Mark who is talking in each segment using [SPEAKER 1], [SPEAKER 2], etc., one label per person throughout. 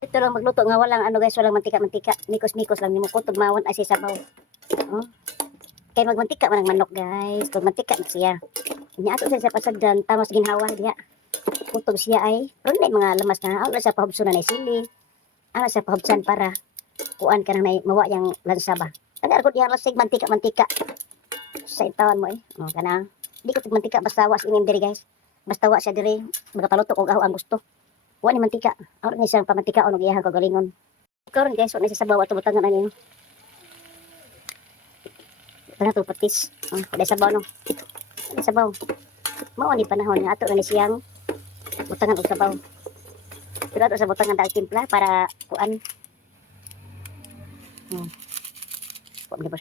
[SPEAKER 1] Ito lang magluto nga walang ano guys, walang mantika-mantika. Mikos-mikos lang nimo ko tugmawon ay sa. Oh. Kay magmantika man ang manok guys. Tug mantika na siya. Nya ato siya sa pasagdan tamos ginhawa diha. Kutog siya ay pero na mga lamas na ala sa pahubsunan ay sili. Ala sa pahubsan para kuan ka na mawa yang lansa ba. Kada ako diha lasig mantika-mantika. Sa itawan mo eh. Oh, kana. Di ko mantika basta was inim diri guys. Basta wa siya diri magapaluto og aho ang gusto. Wa ni mantika. Aw ni siyang pamantika o nagyahang kagalingon. Karon guys, wa ni sa sabaw ato butangan ani. Tara to patis. Oh, kada sabaw no. Kada sabaw. Mao ni panahon nga ato ni siyang butangan og sabaw. Pero ato sa butangan dahil timpla para kuan. Hmm. Kuan ba?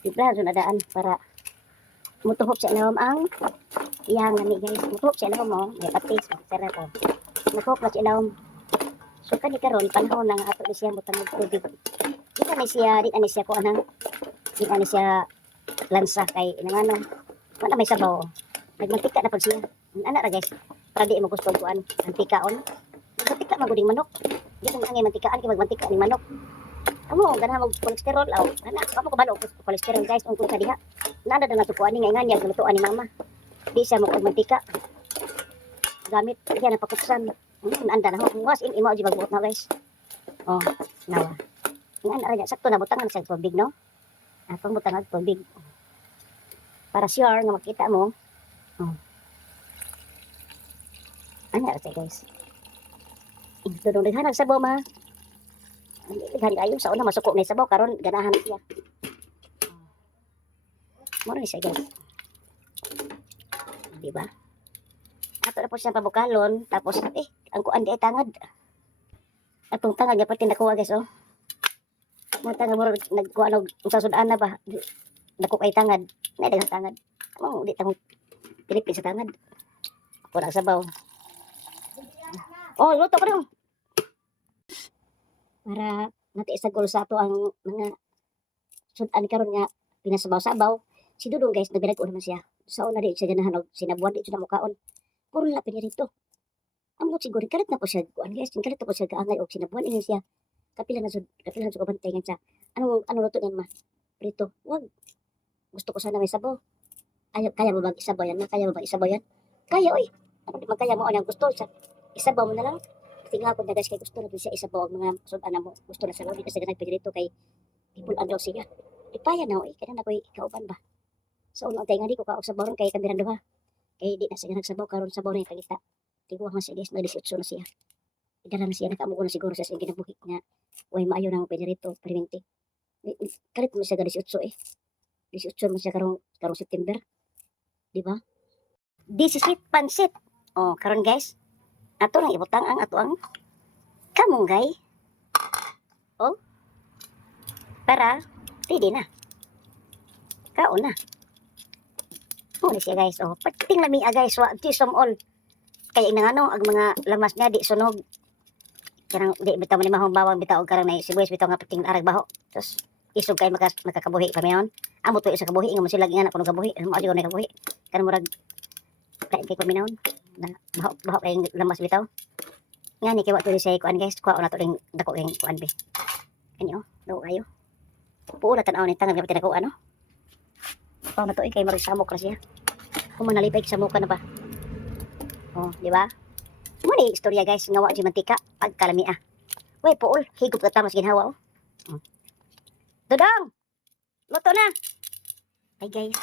[SPEAKER 1] Timpla sa nadaan para mutuhop sa ilawom ang iyang ngani guys. Mutuhop sa ilawom mo. May patis. Tara ko. Mutuhop na sa ilawom. So kani karon panahon na nga ato ni siya butang og tubig. Di ka ni siya, di ka ni siya ko anang di ka ni siya lansa kay inangano. Wala may sabaw. Nagmantika na pag siya. Ana ra guys. Para di mo gusto kuan antikaon. Mantika maguding manok. Di ko angay mantikaan kay magmantika ni manok. Amo ganahan mag kolesterol aw. Ana, amo ko balo og kolesterol guys ung ka diha. Nanda na natukuan ni nga nga lutuan ni mama. Di siya mo mantika. Gamit diya na pakuksan. Hmm, anda na ho. Was in imo di magbuot na guys. Oh, nawa. Nga na ra sakto na butangan sa tubig no. Atong butangan og tubig. Para sure nga makita mo. Oh. Ano ra guys? Tudong daghan ang sabaw ma. Daghan kayo sa una masuko na sabaw karon ganahan siya. Moro ni guys. Di ba? Ato na po siya pabukalon tapos eh ang kuan di ay tangad. Atong tangad dapat tinakuha guys oh. Mga tangad mo nagkuha og sa sudan na ba? Dako kay tangad. Na daghang tangad. Mo di tamo Pilipin sa tangad. Wala sabaw. Oh, luto ko rin. Para natiisag ko sa ato ang mga sudan karon nga pinasabaw-sabaw. Si Dudong guys, nabinag ko naman siya. Sa una di siya ganahan og sinabuan di siya na mukaon. Puro lapin niya rito. Amo siguro kalit na po siya kuan guys, kalit na po siya gaangay og sinabuan ini siya. Kapila na sud, kapila na sud kabantay nga siya. Ano ano luto niyan ma? Prito. Wag. Gusto ko sana may sabaw. Ayaw, kaya mo ba isabaw yan? Kaya mo ba isabaw yan? Kaya, oy. Ano di magkaya mo ang gusto siya. Isabaw mo na lang. Tingnan ko na guys kay gusto na siya isabaw ang mga sudan mo. Gusto na sa loob. Kasi ganag dito kay people ang daw siya. Ipaya na, oy. Kaya na ko'y kauban ba? Sa unang tayo nga ko kaog sabaw ron kay kamiran duha. Kay di na siya nagsabaw karon sabaw na yung kalita. Tiguha man siya guys, 18 na siya. Idala na siya, nakamuko na siguro sa ginabuhi nga. Uy, maayo na ang pwede rito, perminti. Kalit mo siya ga 18 eh. 18 mo siya karong, karong September. Di ba? This is it, pansit. Oh, karon guys. Ato lang ibutang ang ato ang kamunggay. Oh. Para, ready na. Kaon na. Muna siya guys. Oh, pating lami ah guys. Wa tisom all. Kaya ina ano, ang mga lamas niya di sunog. Karang di bitaw man mahong bawang bitaw og karang na sibuyas bitaw nga pating arag baho. Tapos isog kay makas makakabuhi pa mayon. Amo to isa kabuhi nga mo sila nga kuno kabuhi. Mo ali ko na kabuhi. Kanang murag kay kay paminaon. Na baho baho kay lamas bitaw. Nga ni kay wa to say kuan guys. Kuha na to ring dako kay kuan be. Kanyo, do kayo. Puula tan-aw ni tangan kapit ko ano. Pao na to eh, kay marisamok na siya. Kung manalipay sa mukha na ba? Oh, di ba? Mo ni istorya guys, nga wa di mantika pag kalami ah. Way puol, higop ka tamas ginhawa oh. oh. Dudong! Luto na! Ay guys.